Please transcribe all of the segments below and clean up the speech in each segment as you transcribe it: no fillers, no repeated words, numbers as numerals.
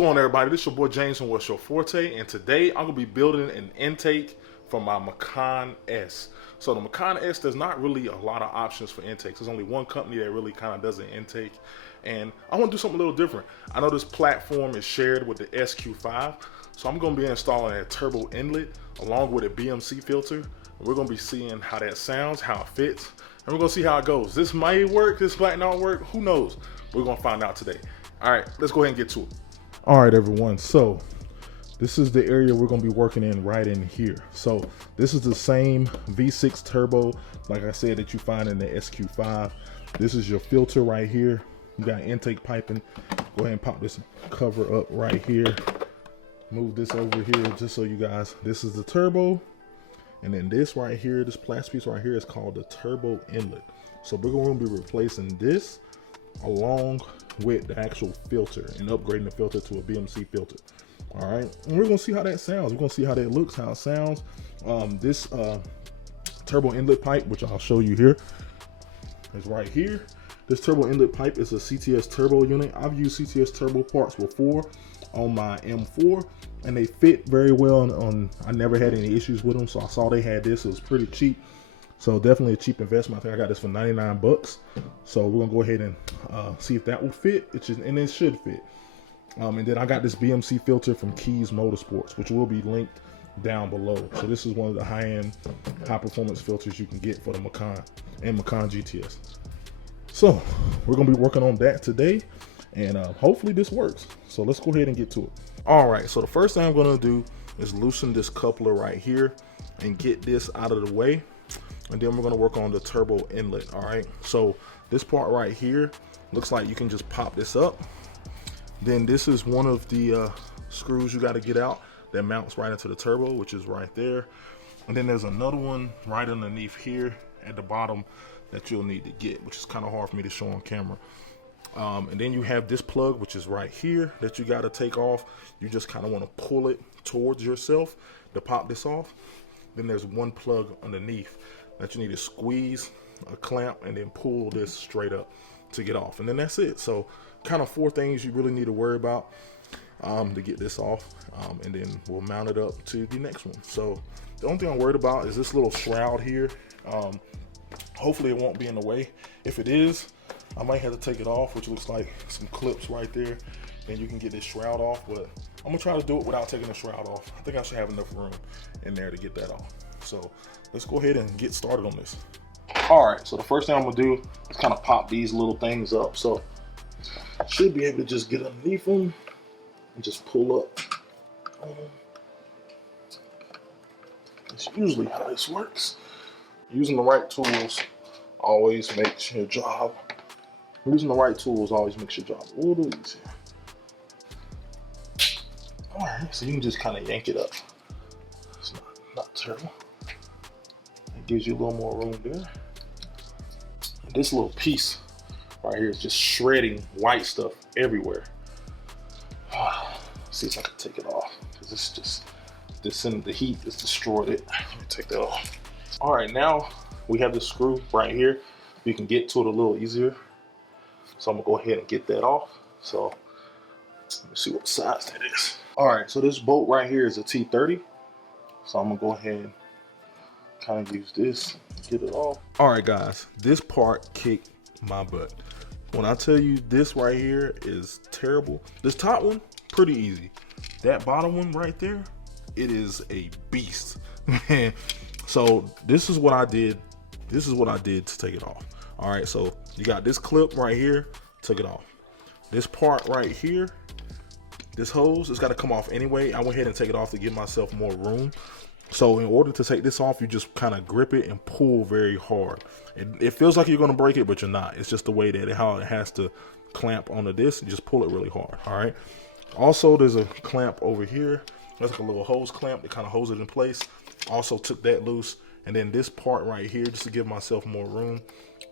going on, everybody? This is your boy James from What's Your Forte, and today I'm going to be building an intake for my Macan S. So the Macan S, there's not really a lot of options for intakes. There's only one company that really kind of does an intake, and I want to do something a little different. I know this platform is shared with the SQ5, so I'm going to be installing a turbo inlet along with a BMC filter. We're going to be seeing how that sounds, how it fits, and we're going to see how it goes. This might work, this might not work, who knows? We're going to find out today. All right, let's go ahead and get to it. All right, everyone, so this is the area we're going to be working in right in here. So this is the same V6 turbo, like I said, that you find in the SQ5. This is your filter right here. You got intake piping. Go ahead and pop this cover up right here. Move this over here just so you guys, this is the turbo. And then this right here, this plastic piece right here is called the turbo inlet. So we're going to be replacing this along with the actual filter and upgrading the filter to a BMC filter. All right, and we're gonna see how that sounds. We're gonna see how that looks, how it sounds. This turbo inlet pipe, which I'll show you here, is right here. This turbo inlet pipe is a CTS turbo unit. I've used CTS turbo parts before on my M4, and they fit very well. I never had any issues with them, so I saw they had this. It was pretty cheap. So definitely a cheap investment. I think I got this for 99 bucks. So we're gonna go ahead and see if that will fit. And it should fit. And then I got this BMC filter from Keys Motorsports, which will be linked down below. So this is one of the high-end, high-performance filters you can get for the Macan and Macan GTS. So we're gonna be working on that today, and hopefully this works. So let's go ahead and get to it. All right, so the first thing I'm gonna do is loosen this coupler right here and get this out of the way. And then we're gonna work on the turbo inlet, all right? So this part right here, looks like you can just pop this up. Then this is one of the screws you gotta get out that mounts right into the turbo, which is right there. And then there's another one right underneath here at the bottom that you'll need to get, which is kind of hard for me to show on camera. And then you have this plug, which is right here, that you gotta take off. You just kind of wanna pull it towards yourself to pop this off. Then there's one plug underneath that you need to squeeze a clamp and then pull this straight up to get off. And then that's it. So kind of 4 things you really need to worry about to get this off. And then we'll mount it up to the next one. So the only thing I'm worried about is this little shroud here. Hopefully it won't be in the way. If it is, I might have to take it off, which looks like some clips right there. And you can get this shroud off, but I'm gonna try to do it without taking the shroud off. I think I should have enough room in there to get that off. So let's go ahead and get started on this. All right, so the first thing I'm gonna do is kind of pop these little things up. So I should be able to just get underneath them and just pull up. That's usually how this works. Using the right tools always makes your job. Using the right tools always makes your job a little easier. All right, so you can just kind of yank it up. It's not terrible. It gives you a little more room there. And this little piece right here is just shredding white stuff everywhere. See if I can take it off, because it's just, the heat has destroyed it. Let me take that off. All right, now we have the screw right here. You can get to it a little easier. So I'm gonna go ahead and get that off. So let me see what size that is. All right, so this bolt right here is a T30. So I'm gonna go ahead and kind of use this, get it off. All right, guys, this part kicked my butt. When I tell you this right here is terrible, this top one, pretty easy. That bottom one right there, it is a beast, man. So this is what I did. This is what I did to take it off. All right, so you got this clip right here, took it off. This part right here, this hose, it's got to come off anyway. I went ahead and take it off to give myself more room. So in order to take this off, you just kind of grip it and pull very hard. It feels like you're going to break it, but you're not. It's just the way that how it has to clamp onto this. You just pull it really hard. All right. Also, there's a clamp over here. There's like a little hose clamp that kind of holds it in place. Also took that loose. And then this part right here, just to give myself more room,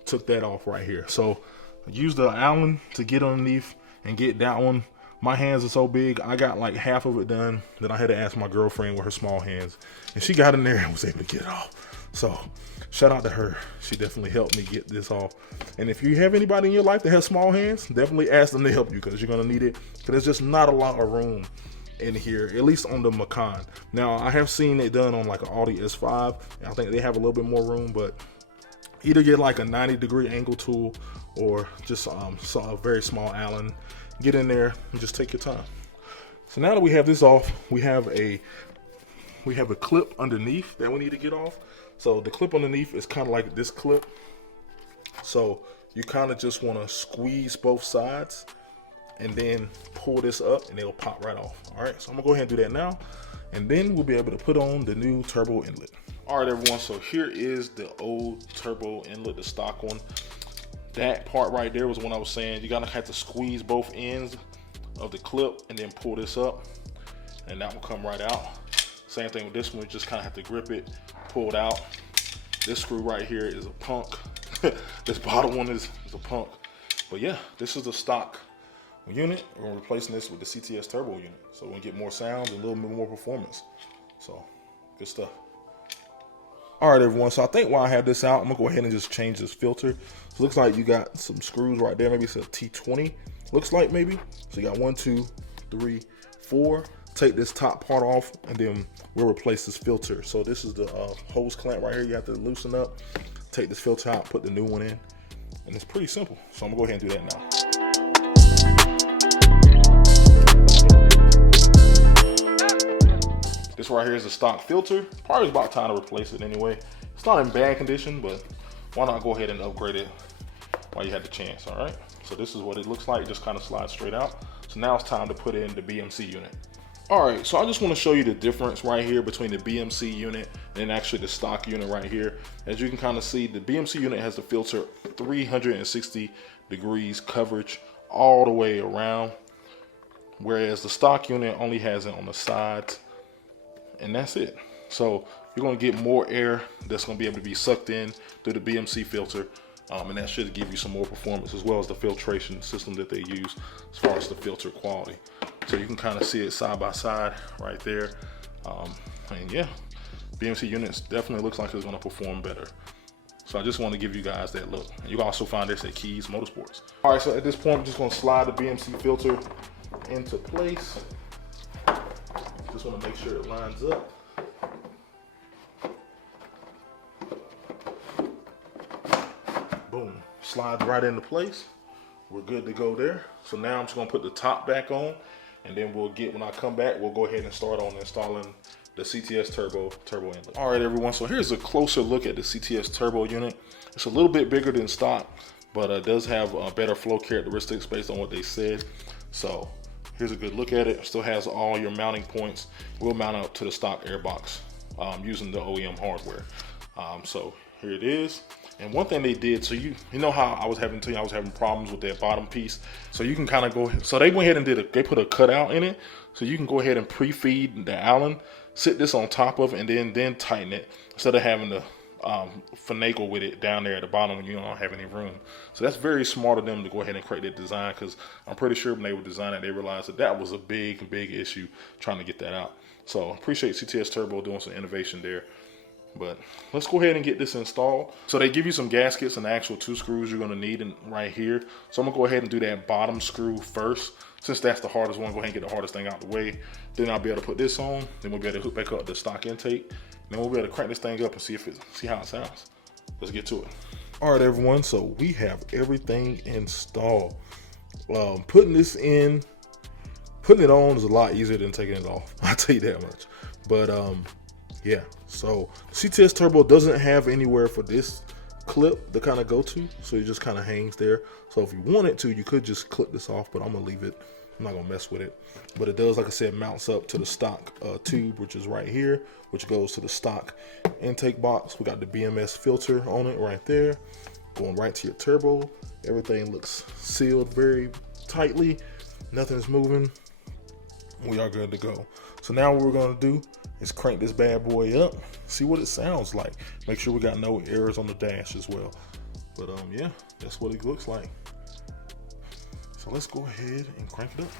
took that off right here. So I used the Allen to get underneath and get that one. My hands are so big, I got like half of it done. Then I had to ask my girlfriend with her small hands, and she got in there and was able to get it off. So shout out to her. She definitely helped me get this off. And if you have anybody in your life that has small hands, definitely ask them to help you, because you're gonna need it. Because there's just not a lot of room in here, at least on the Macan. Now I have seen it done on like an Audi S5. I think they have a little bit more room, but either get like a 90-degree angle tool or just a very small Allen. Get in there and just take your time. So now that we have this off, we have a clip underneath that we need to get off. So the clip underneath is kind of like this clip. So you kind of just want to squeeze both sides and then pull this up and it'll pop right off. All right, so I'm gonna go ahead and do that now, and then we'll be able to put on the new turbo inlet. All right, everyone, so here is the old turbo inlet, the stock one. That part right there was what I was saying. You gotta have to squeeze both ends of the clip and then pull this up, and that will come right out. Same thing with this one, you just kind of have to grip it, pull it out. This screw right here is a punk. This bottom one is a punk. But yeah, this is the stock unit. We're replacing this with the CTS turbo unit, so we're gonna get more sounds and a little bit more performance. So good stuff. All right, everyone, so I think while I have this out, I'm gonna go ahead and just change this filter. So it looks like you got some screws right there. Maybe it's a T20, looks like maybe. So you got 1, 2, 3, 4. Take this top part off, and then we'll replace this filter. So this is the hose clamp right here. You have to loosen up, take this filter out, put the new one in, and it's pretty simple. So I'm gonna go ahead and do that now. This right here is a stock filter. Probably about time to replace it anyway. It's not in bad condition, but why not go ahead and upgrade it while you had the chance, all right? So this is what it looks like. It just kind of slides straight out. So now it's time to put in the BMC unit. All right, so I just want to show you the difference right here between the BMC unit and actually the stock unit right here. As you can kind of see, the BMC unit has the filter 360 degrees coverage all the way around, whereas the stock unit only has it on the sides, and that's it. So you're going to get more air that's going to be able to be sucked in through the BMC filter, and that should give you some more performance, as well as the filtration system that they use as far as the filter quality. So you can kind of see it side by side right there. And yeah, BMC units definitely looks like it's going to perform better. So I just want to give you guys that look. And you can also find this at Keys Motorsports. All right, so at this point, I'm just going to slide the BMC filter into place. Just want to make sure it lines up. Boom, slides right into place. We're good to go there. So now I'm just gonna put the top back on, and then when I come back, we'll go ahead and start on installing the CTS turbo inlet. All right, everyone, so here's a closer look at the CTS turbo unit. It's a little bit bigger than stock, but it does have better flow characteristics based on what they said. So here's a good look at it. It still has all your mounting points. We'll mount up to the stock airbox using the OEM hardware. So here it is. And one thing they did, so you know how I was having problems with that bottom piece. So you can kind of go, so they went ahead and they put a cutout in it. So you can go ahead and pre-feed the Allen, sit this on top of it, and then tighten it, instead of having to finagle with it down there at the bottom when you don't have any room. So that's very smart of them to go ahead and create that design, because I'm pretty sure when they were designing it, they realized that was a big issue trying to get that out. So appreciate CTS Turbo doing some innovation there. But let's go ahead and get this installed. So they give you some gaskets and the actual 2 screws you're going to need right here. So I'm going to go ahead and do that bottom screw first. Since that's the hardest one, go ahead and get the hardest thing out of the way. Then I'll be able to put this on. Then we'll be able to hook back up the stock intake. Then we'll be able to crank this thing up and see how it sounds. Let's get to it. All right, everyone. So we have everything installed. Putting it on is a lot easier than taking it off. I'll tell you that much. But yeah, so CTS Turbo doesn't have anywhere for this clip to kind of go to, so it just kind of hangs there. So if you wanted to, you could just clip this off, but I'm gonna leave it. I'm not gonna mess with it. But it does, like I said, mounts up to the stock tube, which is right here, which goes to the stock intake box. We got the BMS filter on it right there, going right to your turbo. Everything looks sealed very tightly. Nothing's moving. We are good to go. So now what we're gonna do is crank this bad boy up, see what it sounds like. Make sure we got no errors on the dash as well. But yeah, that's what it looks like. So let's go ahead and crank it up.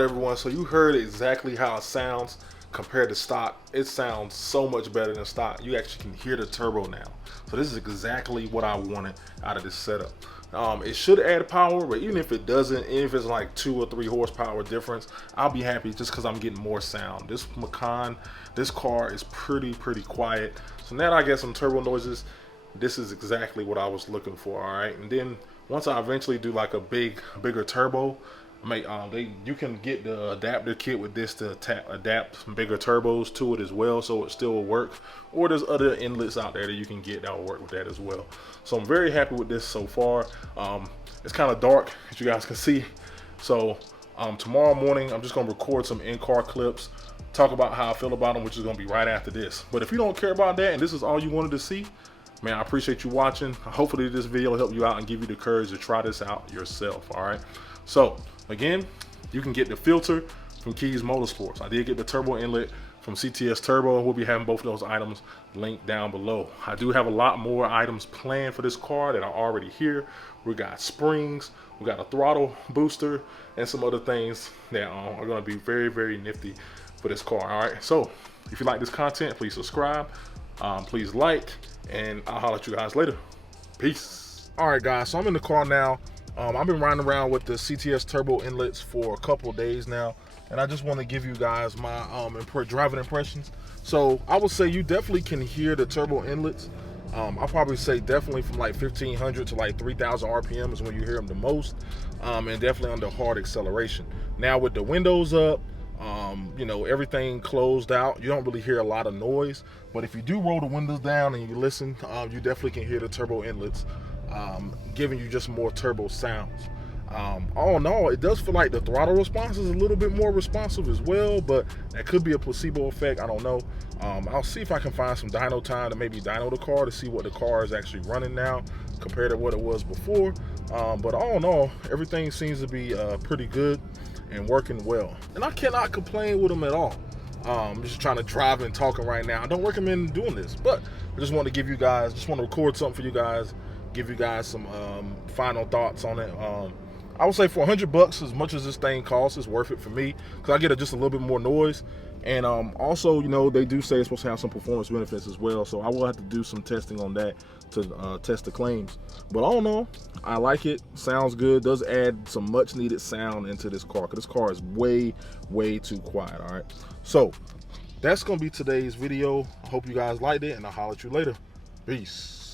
right, everyone, so you heard exactly how it sounds compared to stock. It sounds so much better than stock. You actually can hear the turbo now. So this is exactly what I wanted out of this setup. It should add power, but even if it doesn't, even if it's like 2 or 3 horsepower difference, I'll be happy just because I'm getting more sound. This Macan, this car is pretty quiet. So now that I get some turbo noises, this is exactly what I was looking for. All right, and then once I eventually do like a bigger turbo, you can get the adapter kit with this to adapt some bigger turbos to it as well, so it still will work. Or there's other inlets out there that you can get that will work with that as well. So I'm very happy with this so far. It's kind of dark, as you guys can see. So tomorrow morning I'm just gonna record some in-car clips, talk about how I feel about them, which is gonna be right after this. But if you don't care about that and this is all you wanted to see, man, I appreciate you watching. Hopefully this video will help you out and give you the courage to try this out yourself. All right, so again, you can get the filter from Keys Motorsports. I did get the turbo inlet from CTS Turbo. We'll be having both of those items linked down below. I do have a lot more items planned for this car that are already here. We got springs, we got a throttle booster, and some other things that are going to be very nifty for this car. All right, so if you like this content, please subscribe, please like, and I'll holler at you guys later. Peace. All right, guys, so I'm in the car now. I've been riding around with the CTS Turbo inlets for a couple of days now, and I just want to give you guys my driving impressions. So I would say you definitely can hear the turbo inlets. I'll probably say definitely from like 1500 to like 3000 RPM is when you hear them the most, and definitely under hard acceleration. Now with the windows up, you know, everything closed out, you don't really hear a lot of noise. But if you do roll the windows down and you listen, you definitely can hear the turbo inlets, giving you just more turbo sounds. All in all, it does feel like the throttle response is a little bit more responsive as well, but that could be a placebo effect. I don't know. I'll see if I can find some dyno time to maybe dyno the car to see what the car is actually running now compared to what it was before. But all in all, everything seems to be pretty good and working well, and I cannot complain with them at all. I'm just trying to drive and talking right now. I don't recommend doing this, but I just want to give you guys, just want to record something for you guys, give you guys some final thoughts on it. I would say for $100, as much as this thing costs, it's worth it for me because I get just a little bit more noise. And also, you know, they do say it's supposed to have some performance benefits as well, so I will have to do some testing on that to test the claims. But all in all, I like it. Sounds good. Does add some much needed sound into this car because this car is way too quiet. All right, so that's gonna be today's video. I hope you guys liked it, and I'll holler at you later. Peace.